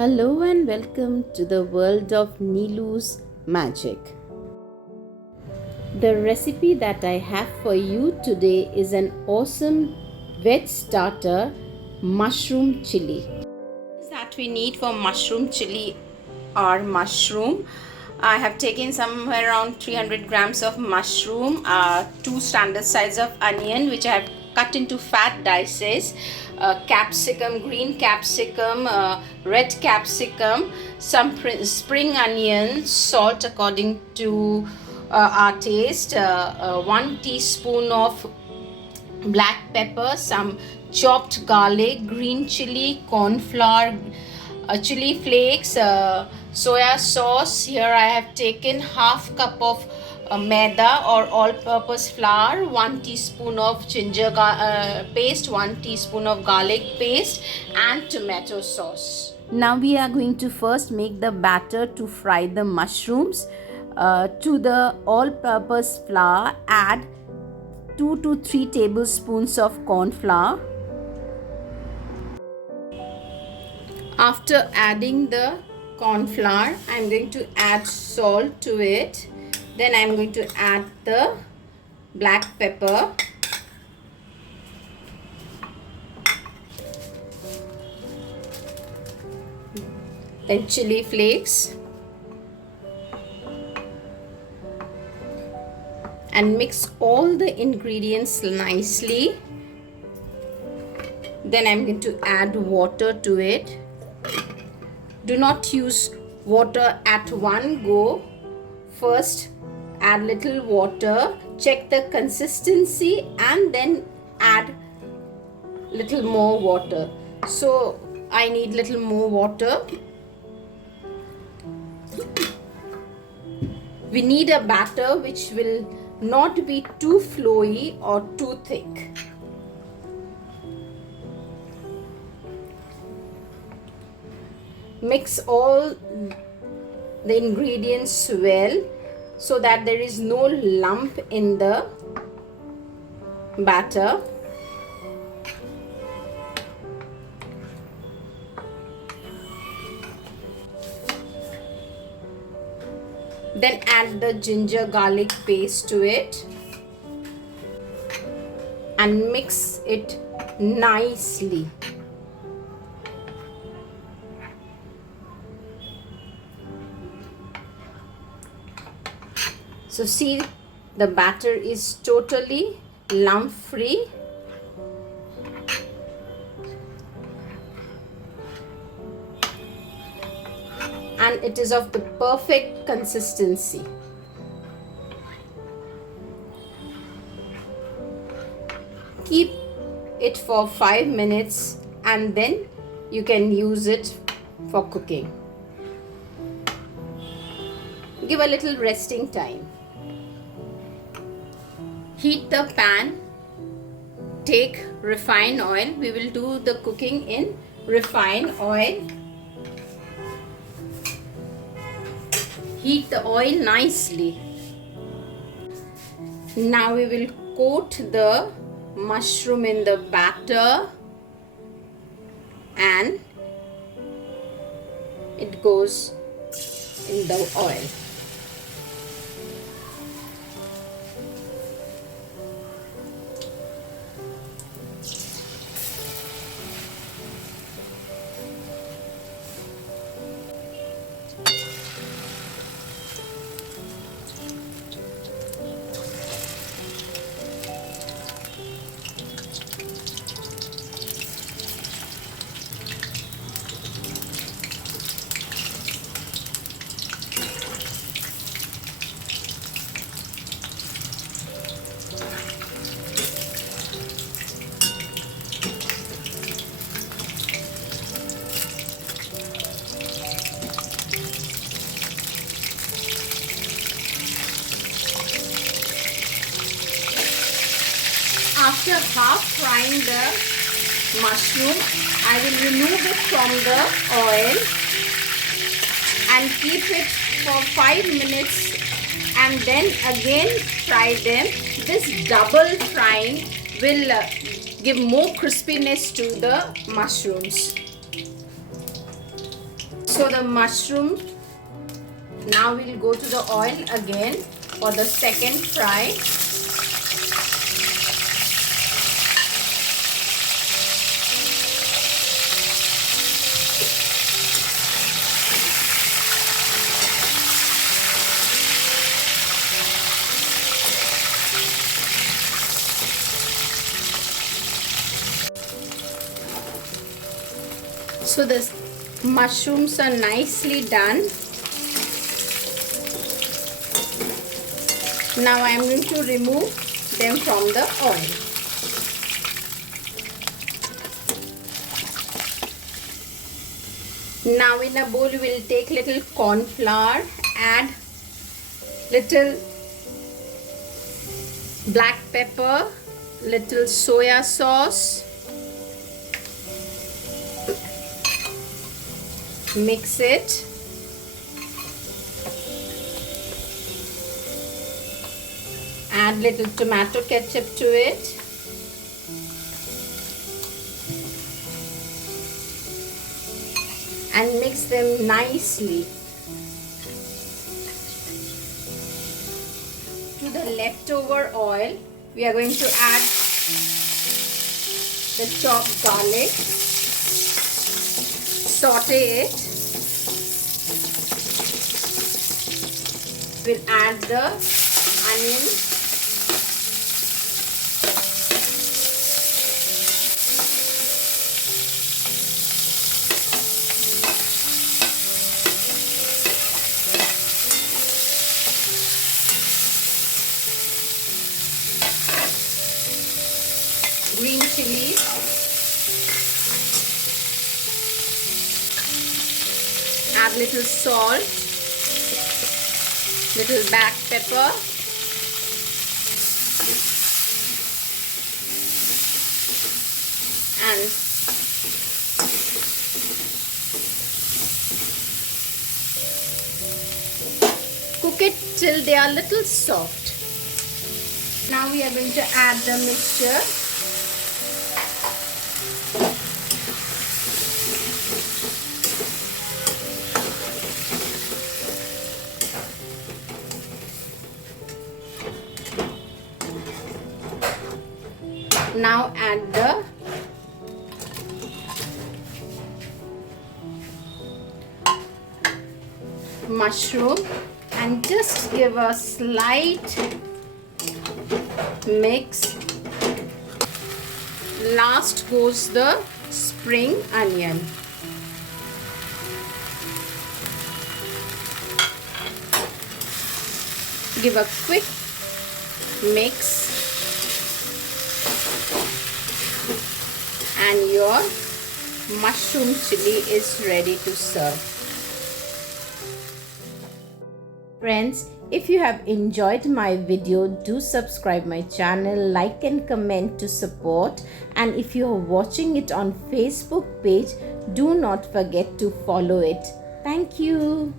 Hello and welcome to the world of Nelu's magic. The recipe that I have for you today is an awesome veg starter mushroom chili. That we need for mushroom chili are mushroom. I have taken somewhere around 300 grams of mushroom, two standard size of onion which I have cut into fat dices, capsicum, green capsicum, red capsicum, some spring onion, salt according to our taste, 1 teaspoon of black pepper, some chopped garlic, green chili, corn flour, chili flakes, soya sauce. Here I have taken half cup of maida or all-purpose flour, 1 teaspoon of ginger paste, 1 teaspoon of garlic paste, and tomato sauce. Now we are going to first make the batter to fry the mushrooms. To the all-purpose flour, add 2 to 3 tablespoons of corn flour. After adding the corn flour, I am going to add salt to it. Then I am going to add the black pepper, then chili flakes, and mix all the ingredients nicely. Then I'm going to add water to it. Do not use water at one go. First add little water, check the consistency, and then add little more water. So I need little more water. We need a batter which will not be too flowy or too thick. Mix all the ingredients well so that there is no lump in the batter. Then add the ginger garlic paste to it and mix it nicely. So see, the batter is totally lump free. And it is of the perfect consistency. Keep it for 5 minutes and then you can use it for cooking. Give a little resting time. Heat the pan. Take refined oil. We will do the cooking in refined oil. Heat the oil nicely. Now we will coat the mushroom in the batter and it goes in the oil. After half frying the mushroom, I will remove it from the oil and keep it for 5 minutes and then again fry them. This double frying will give more crispiness to the mushrooms. So the mushroom, now we'll go to the oil again for the second fry. So the mushrooms are nicely done. Now I am going to remove them from the oil. Now in a bowl we will take little corn flour, add little black pepper, little soya sauce, mix it, add little tomato ketchup to it, and mix them nicely. To the leftover oil, we are going to add the chopped garlic, saute it. We'll add the onion, green chilli, add little salt, little black pepper, and cook it till they are little soft. Now we are going to add the mixture. Now add the mushroom and just give a slight mix. Last goes the spring onion. Give a quick mix and your mushroom chili is ready to serve. Friends, if you have enjoyed my video, do subscribe my channel, like and comment to support, and if you are watching it on Facebook page, do not forget to follow it. Thank you.